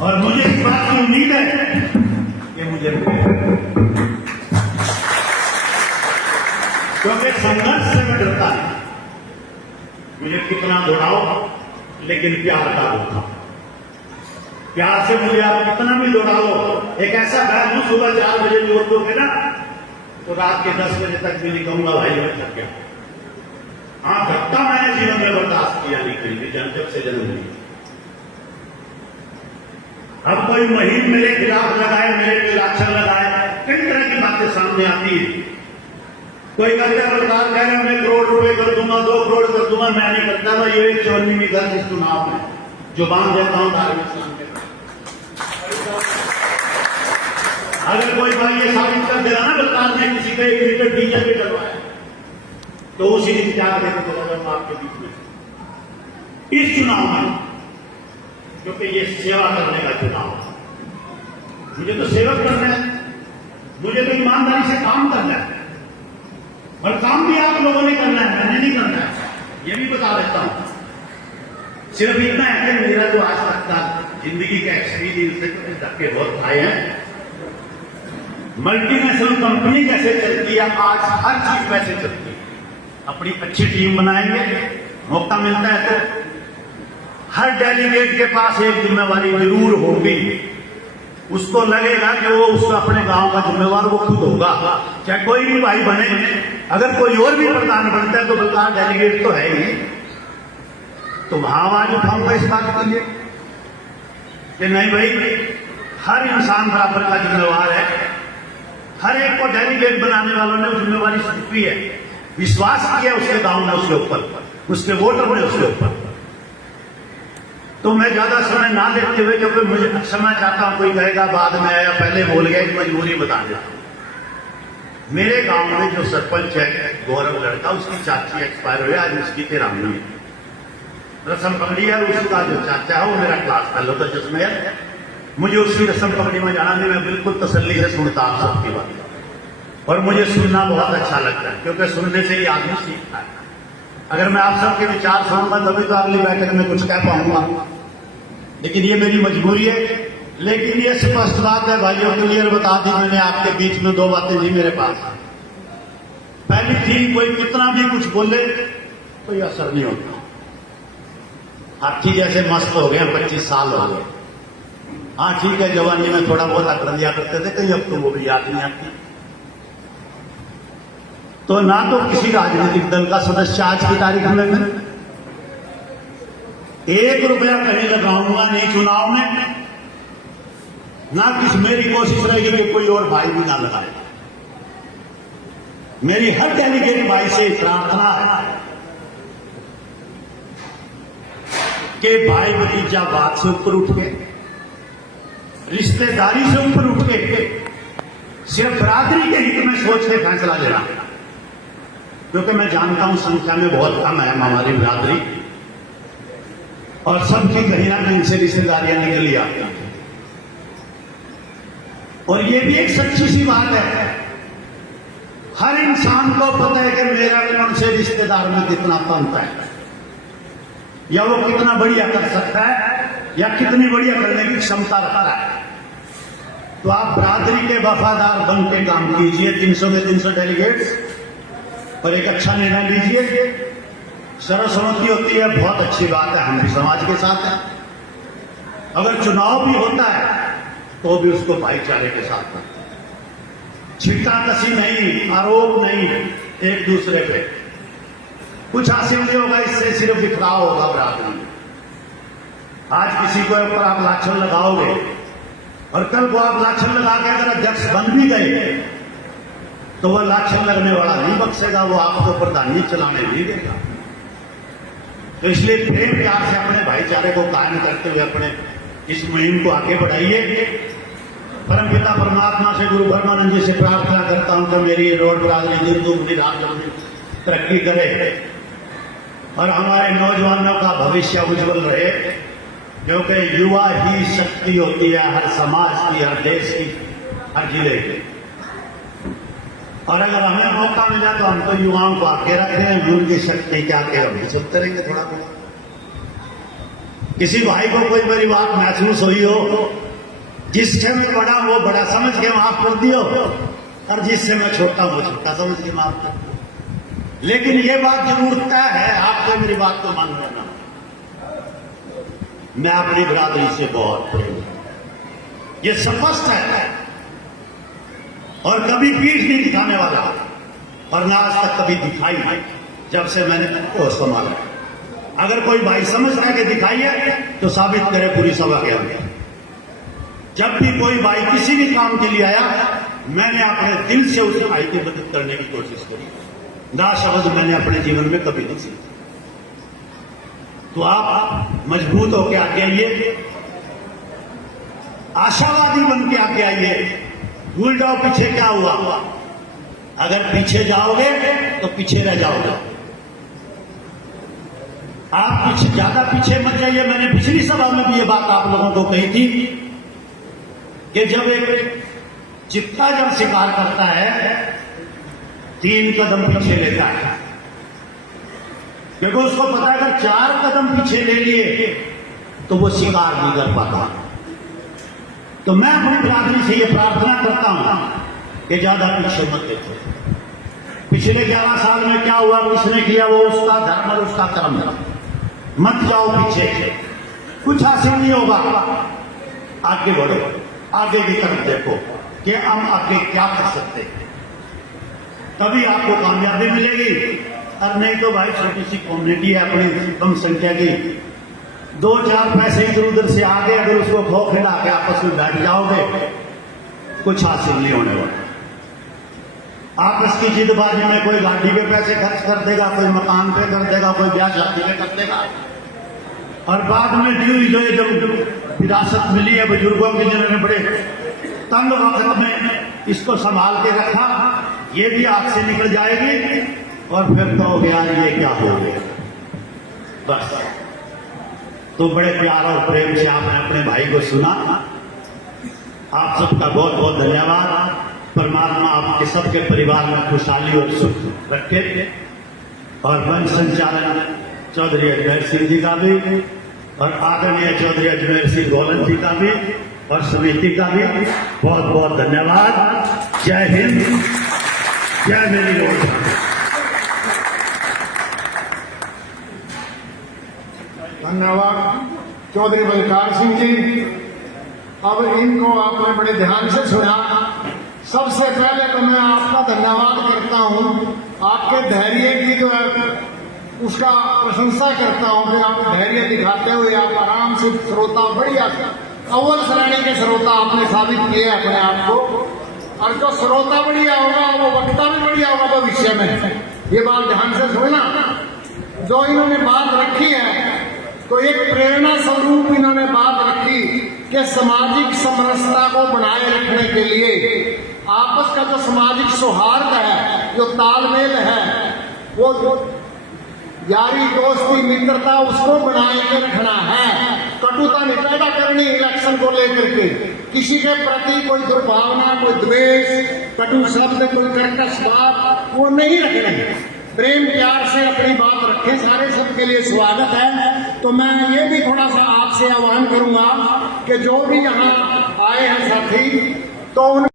और मुझे इस बात की उम्मीद है कि मुझे क्योंकि संघर्ष से मैं डरता है। मुझे कितना दौड़ाओ लेकिन प्यार का होता, प्यार से मुझे आप कितना भी दौड़ाओ। एक ऐसा बैल हूं, सुबह 4 बजे जोड़ दोगे ना तो रात के 10 बजे तक भी नहीं कहूंगा भाई मैं थक गया। हाँ, धक्का मैंने जीवन में बर्दाश्त किया नहीं कहीं भी, जब से जन्म लिया। अब कोई मुहिम मेरे खिलाफ लगाए, मेरे पे लाछन लगाए, कई तरह की बातें सामने आती है। कोई कहता है सरकार कह रहे मैं करोड़ रुपए कर दूंगा, 2 करोड़ कर दूंगा, मैं नहीं करता। मैं ये 54वीं घर इस चुनाव में जो बांध देता हूं धार्मिक स्थान के। अगर कोई भाई ये साबित कर देगा ना सरकार ने किसी पे 1 लीटर डीजल भी डलवाया तो उसी दिन क्या करें तो आपके बीच में इस चुनाव में, क्योंकि ये सेवा करने का चुनाव है। मुझे तो सेवक करना है, मुझे तो ईमानदारी से काम करना है। और काम भी आप लोगों ने करना है, मैंने नहीं करना है, ये भी बता देता हूं। सिर्फ इतना है कि मेरा जो आज तक का जिंदगी का एक्सपीरियंस है, धक्के बहुत खाए हैं। मल्टीनेशनल कंपनी कैसे चलती है, आज हर चीज वैसे चलती है। अपनी अच्छी टीम बनाएंगे, मौका मिलता है तो हर डेलीगेट के पास एक जिम्मेवारी जरूर होगी। उसको लगेगा कि वो उसका अपने गांव का जिम्मेवार वो खुद होगा, चाहे कोई भी भाई बने। अगर कोई और भी प्रधान बनता है तो प्रधान डेलीगेट तो है ही, तो वहां आवाज उठाऊंगा इस बात के लिए कि नहीं भाई, हर इंसान बराबर का जिम्मेवार है। हर एक को डेलीगेट बनाने वालों ने जिम्मेवारी सौंपी है, विश्वास किया उसके गांव ने उसके ऊपर, उसके वोटर ने उसके ऊपर। तो मैं ज्यादा समय ना देते हुए, क्योंकि मुझे समय चाहता हूं, कोई कहेगा बाद में आया पहले बोल गया, एक मजबूरी बता देता हूं। मेरे गांव में जो सरपंच है गौरव लड़का, उसकी चाची एक्सपायर हुई, आज उसकी 13वीं रस्म पकड़ी है। उसका जो चाचा है वो मेरा क्लास फेलो था जसमेर। मुझे उसकी रस्म पकड़ी में जाना नहीं, मैं बिल्कुल तसल्ली से सुनता आप सबकी बात, और मुझे सुनना बहुत अच्छा लगता है, क्योंकि सुनने से ही आदमी सीखता है। अगर मैं आप सबके विचार सुनूंगा तभी तो अगली बैठक में कुछ कह पाऊंगा, लेकिन ये मेरी मजबूरी है। लेकिन ये स्पष्ट बात है भाइयों, क्लियर बता दी मैंने आपके बीच में 2 बातें थी मेरे पास। पहली थी, कोई कितना भी कुछ बोले कोई असर नहीं होता। हाथी जैसे मस्त हो गए, 25 साल हो गए। हाँ ठीक है, जवानी में थोड़ा बहुत अकड़ दिया करते थे, कहीं अब तो वो भी याद नहीं आती। तो ना तो किसी राजनीतिक दल का सदस्य आज की तारीख में 1 रुपया कहीं लगाऊंगा नहीं चुनाव में, ना किस मेरी कोशिश रहेगी कि कोई और भाई भी ना लगाए। मेरी हर डेलीगेट भाई से प्रार्थना है कि भाई भतीजा बात से ऊपर उठ के, रिश्तेदारी से ऊपर उठ के, सिर्फ बरादरी के हित में सोच के फैसला लेना। क्योंकि मैं जानता हूं संख्या में बहुत कम है हमारी बिरादरी, और सबकी कहीं ना कहीं से रिश्तेदारियां निकल ही आती हैं। और ये भी एक सच्ची सी बात है, हर इंसान को पता है कि मेरा कौन से रिश्तेदार में कितना पंत है, या वो कितना बढ़िया कर सकता है, या कितनी बढ़िया करने की क्षमता रखता है। तो आप बिरादरी के वफादार बन के काम कीजिए, 300 में 300 डेलीगेट्स, और एक अच्छा निर्णय लीजिए। सर्वसम्मति होती है, बहुत अच्छी बात है, हम भी समाज के साथ हैं। अगर चुनाव भी होता है तो भी उसको भाईचारे के साथ करते हैं, छिटकाकशी नहीं, आरोप नहीं एक दूसरे पे। कुछ हासिल नहीं होगा इससे, सिर्फ बिखराव होगा बिरादरी में। आज किसी को ऊपर आप लाछन लगाओगे और कल को आप लाछन लगा के अगर अध्यक्ष बन भी गए तो वह लाछन लगने वाला नहीं बख्शेगा, वो आपको प्रधानी चलाने नहीं देगा। तो इसलिए प्रेम प्यार से अपने भाईचारे को कायम करते हुए अपने इस मुहिम को आगे बढ़ाइए। परमपिता परमात्मा से, गुरु ब्रह्मानंद जी से प्रार्थना करता हूं कि मेरी रोड बिरादरी दिन दुगनी रात चौगुनी तरक्की करे और हमारे नौजवानों का भविष्य उज्जवल रहे, क्योंकि युवा ही शक्ति होती है हर समाज की, हर देश की, हर जिले की। और अगर हमें मौका मिला तो हम तो युवाओं को आगे रखें, उनकी शक्ति क्या के हम चलते रहेंगे थोड़ा बहुत। किसी भाई को कोई मेरी बात महसूस हुई हो, जिससे मैं बड़ा वो बड़ा समझ के माफ कर दियो, और जिससे मैं छोटा वो छोटा समझ के माफ कर दियो। लेकिन ये बात जरूर तय है, आपको मेरी बात को मान लेना, मैं अपनी बिरादरी से बहुत प्रेम, ये स्पष्ट है, और कभी पीठ नहीं दिखाने वाला, और ना आज तक कभी दिखाई नहीं जब से मैंने को संभाला। अगर कोई भाई समझ रहा है कि दिखाई है तो साबित करे पूरी सभा के अंदर। जब भी कोई भाई किसी भी काम के लिए आया, मैंने अपने दिल से उस भाई की मदद करने की कोशिश करी, ना शब्द मैंने अपने जीवन में कभी नहीं सीखा। तो आप मजबूत होकर आगे आइए, आशावादी बन के आगे आइए। भूल जाओ पीछे क्या हुआ, अगर पीछे जाओगे तो पीछे रह जाओगे। आप पीछे ज्यादा पीछे मत जाइए। मैंने पिछली सभा में भी ये बात आप लोगों को कही थी कि जब एक चित्ता जब शिकार करता है 3 कदम पीछे लेता है, क्योंकि उसको पता है अगर 4 कदम पीछे ले लिए तो वो शिकार नहीं कर पाता। तो मैं अपनी बिरादरी से ये प्रार्थना करता हूं कि ज्यादा पीछे मत देखो। पिछले 11 साल में क्या हुआ, उसने किया वो उसका धर्म और उसका कर्म था। मत जाओ पीछे, कुछ हासिल नहीं होगा। आगे बढ़ो, आगे की तरफ देखो कि हम आगे क्या कर सकते हैं, तभी आपको कामयाबी मिलेगी। और नहीं तो भाई छोटी सी कम्युनिटी है अपनी कम संख्या की, 2-4 पैसे इधर उधर से आगे अगर उसको खो खिला के आपस में बैठ जाओगे, कुछ हासिल नहीं होने वाला। आपस की जिदबाजी में कोई गाड़ी पे पैसे खर्च कर देगा, कोई मकान पे कर देगा, कोई ब्याह शादी पे कर देगा, और बाद में ड्यू जो है जब विरासत मिली है बुजुर्गों की, जिन्होंने बड़े तंग वक्त में इसको संभाल के रखा, ये भी हाथ से निकल जाएगी, और फिर कहोगे यार ये क्या हो गया। बस तो बड़े प्यार और प्रेम से आपने अपने भाई को सुना। आप सबका बहुत बहुत धन्यवाद। परमात्मा आपके सबके परिवार में खुशहाली और सुख रखे, और वन संचालन चौधरी अजमेर सिंह जी का भी, और आदरणीय चौधरी अजमेर सिंह गोलन जी का भी, और समिति का भी बहुत बहुत धन्यवाद। जय हिंद, जय मेरी लोग। धन्यवाद चौधरी बलकार सिंह जी। अब इनको आपने बड़े ध्यान से सुना। सबसे पहले तो मैं आपका धन्यवाद करता हूं, आपके धैर्य की जो है उसका प्रशंसा करता हूं कि आप धैर्य दिखाते हुए आप आराम से श्रोता, बढ़िया अव्वल श्रेणी के श्रोता आपने साबित किए अपने आप को। और जो श्रोता बढ़िया होगा वो वक्ता भी बढ़िया होगा भविष्य में। ये बात ध्यान से सुनना। जो इन्होंने बात रखी है तो एक प्रेरणा स्वरूप इन्होंने बात रखी कि सामाजिक समरसता को बनाए रखने के लिए आपस का जो सामाजिक सौहार्द है, जो तालमेल है, वो यारी दोस्ती मित्रता उसको बनाए के रखना है। कटुता नहीं पैदा करनी इलेक्शन को लेकर के, किसी के प्रति कोई दुर्भावना, कोई द्वेष, कटु शब्द, कोई कर्कश बात वो नहीं रखनी। प्रेम प्यार से अपनी बात रखें, सारे सबके लिए स्वागत है। तो मैं ये भी थोड़ा सा आपसे आह्वान करूंगा कि जो भी यहाँ आए हैं साथी, तो